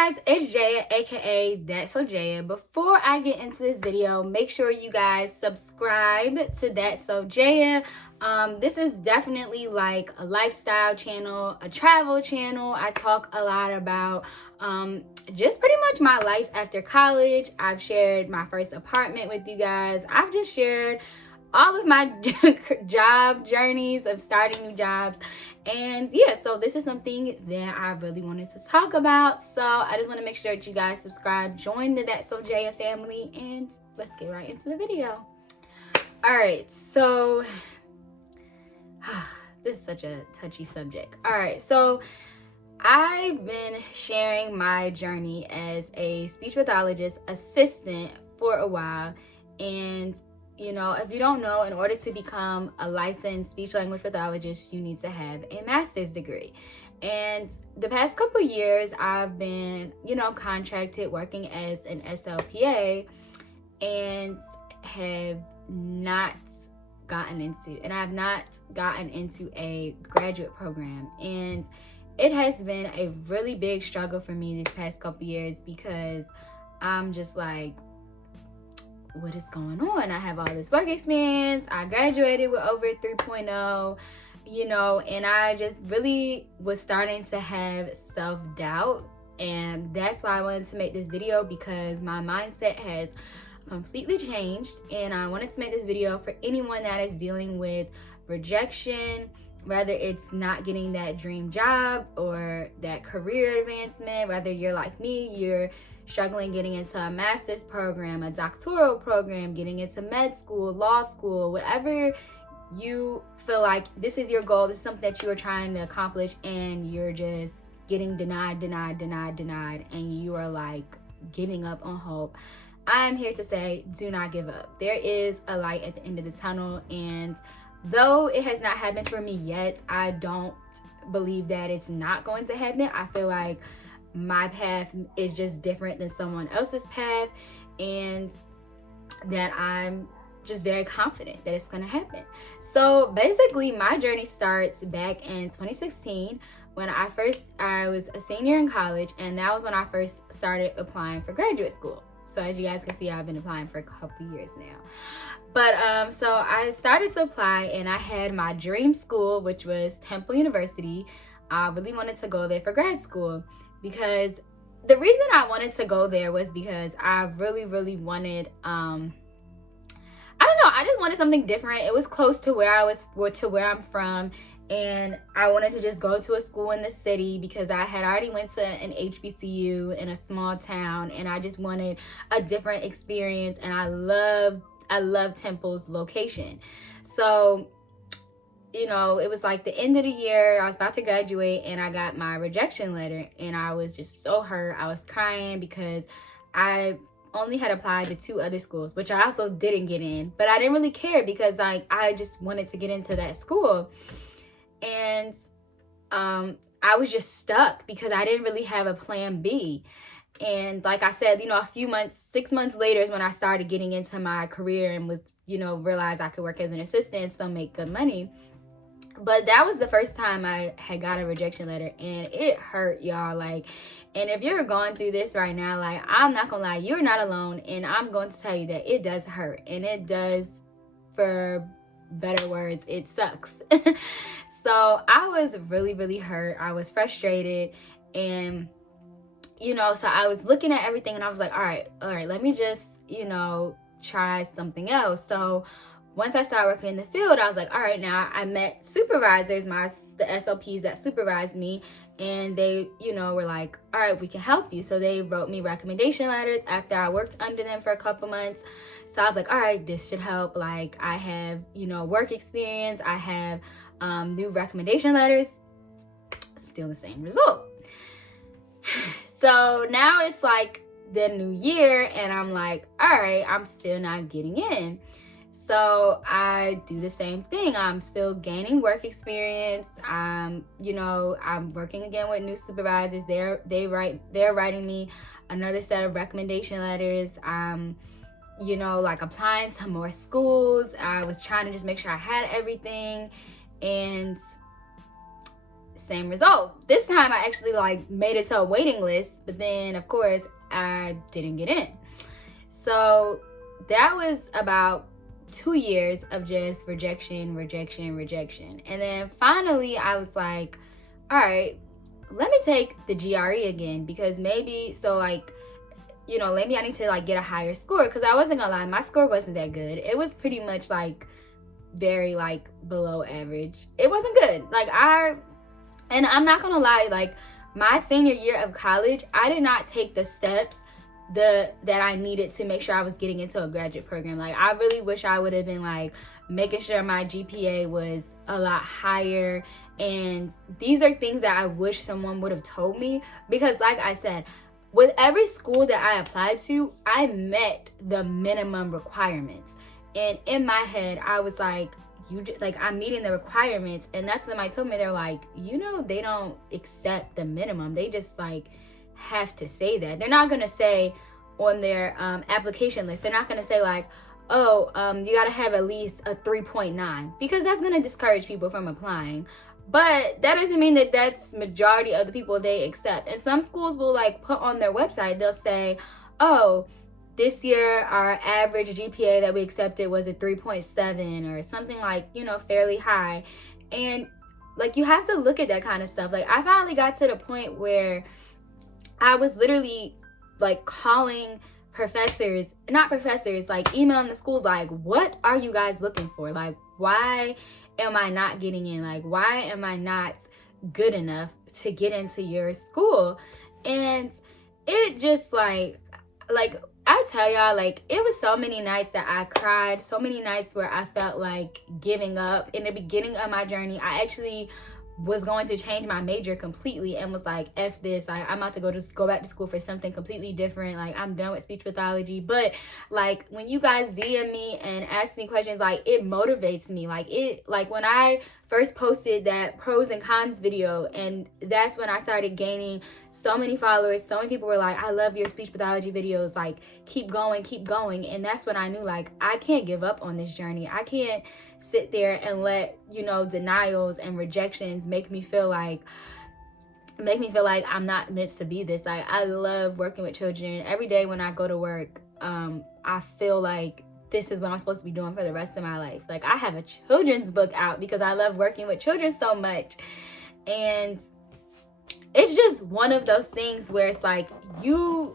guys, it's Jaya, aka That's So Jaya. Before I get into this video, make sure you guys subscribe to That's So Jaya. This is definitely like a lifestyle channel, a travel channel. I talk a lot about just pretty much my life after college. I've shared my first apartment with you guys. I've just shared all of my job journeys of starting new jobs. And yeah, so this is something that I really wanted to talk about. So I just want to make sure that you guys subscribe, join the That's So Jaya family, and let's get right into the video. All right, so this is such a touchy subject. All right, so I've been sharing my journey as a speech pathologist assistant for a while. And you know, if you don't know, in order to become a licensed speech language pathologist, you need to have a master's degree. And the past couple years, I've been, contracted working as an SLPA and have not gotten into a graduate program. And it has been a really big struggle for me these past couple years because I'm just like, what is going on? I have all this work experience. I graduated with over 3.0, and I just really was starting to have self-doubt. And that's why I wanted to make this video, because my mindset has completely changed. And I wanted to make this video for anyone that is dealing with rejection, whether it's not getting that dream job or that career advancement, whether you're like me, you're struggling getting into a master's program, a doctoral program, getting into med school, law school, whatever you feel like this is your goal, this is something that you are trying to accomplish, and you're just getting denied, and you are like giving up on hope. I'm here to say, do not give up. There is a light at the end of the tunnel, and though it has not happened for me yet, I don't believe that it's not going to happen. I feel like my path is just different than someone else's path, and that I'm just very confident that it's going to happen. So basically, my journey starts back in 2016 when I was a senior in college, and that was when I first started applying for graduate school. So as you guys can see, I've been applying for a couple years now. But so I started to apply, and I had my dream school, which was Temple University. I really wanted to go there for grad school, because the reason I wanted to go there was because I really wanted, I don't know, I just wanted something different. It was close to where I'm from, and I wanted to just go to a school in the city because I had already went to an HBCU in a small town, and I just wanted a different experience. And I love Temple's location. So it was like the end of the year, I was about to graduate, and I got my rejection letter, and I was just so hurt. I was crying because I only had applied to 2 other schools, which I also didn't get in, but I didn't really care because I just wanted to get into that school. And I was just stuck because I didn't really have a plan B. And like I said, a few months, 6 months later is when I started getting into my career and was, realized I could work as an assistant and still make good money. But that was the first time I had got a rejection letter, and it hurt, y'all. And if you're going through this right now, I'm not gonna lie, you're not alone, and I'm going to tell you that it does hurt, and it does, for better words, it sucks. So I was really hurt. I was frustrated, and so I was looking at everything, and I was like, all right, let me just, try something else. So once I started working in the field, I was like, all right, now I met supervisors, the SLPs that supervised me, and they, were like, all right, we can help you. So they wrote me recommendation letters after I worked under them for a couple months. So I was like, all right, this should help. I have, work experience. I have new recommendation letters. Still the same result. So now it's like the new year, and I'm like, all right, I'm still not getting in. So I do the same thing. I'm still gaining work experience. I'm working again with new supervisors. They're writing me another set of recommendation letters. I'm, applying to more schools. I was trying to just make sure I had everything. And same result. This time I actually like made it to a waiting list, but then of course I didn't get in. So that was about 2 years of just rejection. And then finally I was like, all right, let me take the GRE again, because maybe, so like, you know, maybe I need to like get a higher score, because I wasn't gonna lie, my score wasn't that good. It was pretty much like very like below average. It wasn't good. And I'm not gonna lie, like my senior year of college, I did not take the steps that I needed to make sure I was getting into a graduate program. Like I really wish I would have been like making sure my GPA was a lot higher. And these are things that I wish someone would have told me, because like I said, with every school that I applied to, I met the minimum requirements. And in my head, I was like, I'm meeting the requirements. And that's when somebody told me, they're like, you know, they don't accept the minimum. They just like have to say that. They're not going to say on their application list, they're not going to say like, oh, you got to have at least a 3.9, because that's going to discourage people from applying. But that doesn't mean that that's majority of the people they accept. And some schools will like put on their website, they'll say, oh, this year our average GPA that we accepted was a 3.7 or something like, you know, fairly high. And like you have to look at that kind of stuff. Like I finally got to the point where I was literally like calling like emailing the schools like, what are you guys looking for? Like, why am I not getting in? Like, why am I not good enough to get into your school? And it just like I tell y'all, like it was so many nights that I cried, so many nights where I felt like giving up. In the beginning of my journey, I actually was going to change my major completely and was like, F this, I'm about to go back to school for something completely different. Like I'm done with speech pathology. But like when you guys DM me and ask me questions, like it motivates me. Like when I first posted that pros and cons video, and that's when I started gaining so many followers. So many people were like, I love your speech pathology videos, like keep going. And that's when I knew like I can't give up on this journey. I can't sit there and let, you know, denials and rejections make me feel like I'm not meant to be this. Like I love working with children. Every day when I go to work, I feel like this is what I'm supposed to be doing for the rest of my life. Like I have a children's book out because I love working with children so much. And it's just one of those things where it's like you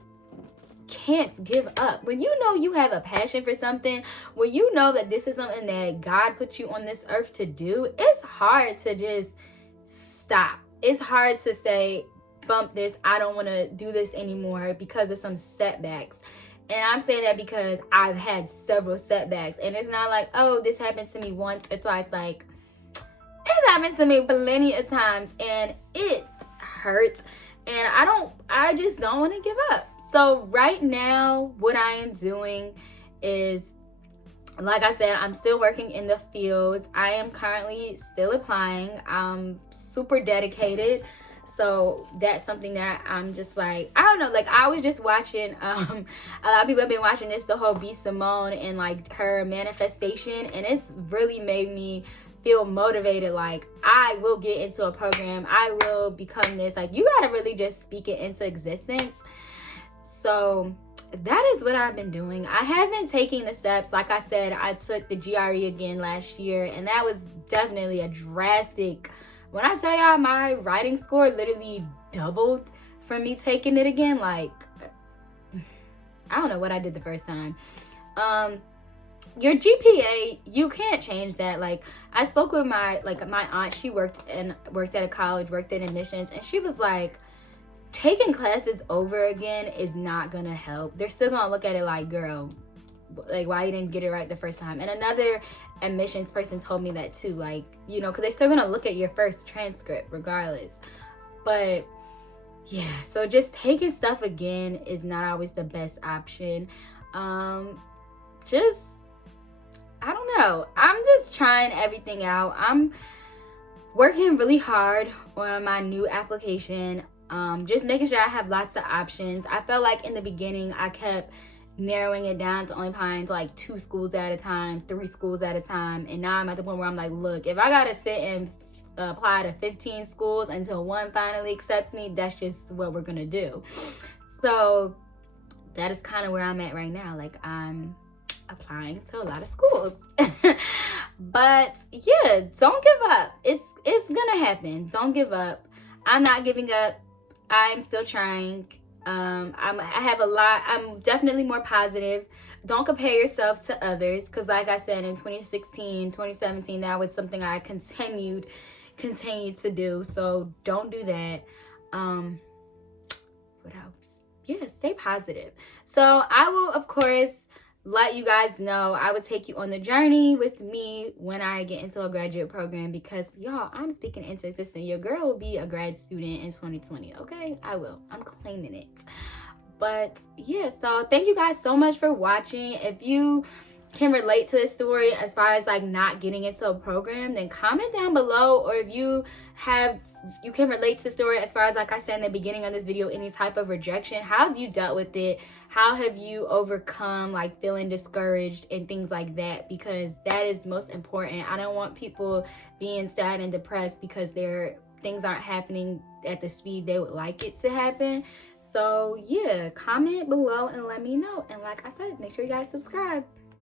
can't give up. When you know you have a passion for something, when you know that this is something that God put you on this earth to do, it's hard to just stop. It's hard to say, bump this, I don't want to do this anymore because of some setbacks. And I'm saying that because I've had several setbacks. And it's not like, oh, this happened to me once or twice. Like, it's happened to me plenty of times. And it hurts. And I just don't want to give up. So right now, what I am doing is, like I said, I'm still working in the field. I am currently still applying. I'm super dedicated. So that's something that I'm just like, I don't know, like I was just watching, a lot of people have been watching this, the whole B. Simone and like her manifestation. And it's really made me feel motivated. Like I will get into a program. I will become this. Like you gotta really just speak it into existence. So that is what I've been doing. I have been taking the steps. Like I said, I took the GRE again last year, and that was definitely a drastic. When I tell y'all, my writing score literally doubled from me taking it again. Like, I don't know what I did the first time. Your GPA, you can't change that. Like, I spoke with my aunt. She worked at a college, worked in admissions, and she was like, taking classes over again is not gonna help. They're still gonna look at it like, girl, like why you didn't get it right the first time. And another admissions person told me that too, like, you know, because they're still gonna look at your first transcript regardless. But yeah, so just taking stuff again is not always the best option. Just, I don't know, I'm just trying everything out. I'm working really hard on my new application. Just making sure I have lots of options. I felt like in the beginning I kept narrowing it down to only applying to like 2 schools at a time, 3 schools at a time, and now I'm at the point where I'm like, look, if I gotta sit and apply to 15 schools until one finally accepts me. That's just what we're gonna do. So that is kind of where I'm at right now. Like, I'm applying to a lot of schools. But yeah, don't give up. It's gonna happen. Don't give up. I'm not giving up. I'm still trying. I'm definitely more positive. Don't compare yourself to others, because like I said, in 2016, 2017, that was something I continued to do. So don't do that. What else? Yeah, stay positive. So I will, of course, let you guys know. I would take you on the journey with me when I get into a graduate program, because y'all, I'm speaking into existence. Your girl will be a grad student in 2020. Okay, I will. I'm claiming it. But yeah, so thank you guys so much for watching. If you can relate to this story as far as like not getting into a program, then comment down below. Or if you can relate to the story as far as, like I said in the beginning of this video, any type of rejection. How have you dealt with it? How have you overcome like feeling discouraged and things like that? Because that is most important. I don't want people being sad and depressed because things aren't happening at the speed they would like it to happen. So yeah, comment below and let me know. And like I said, make sure you guys subscribe.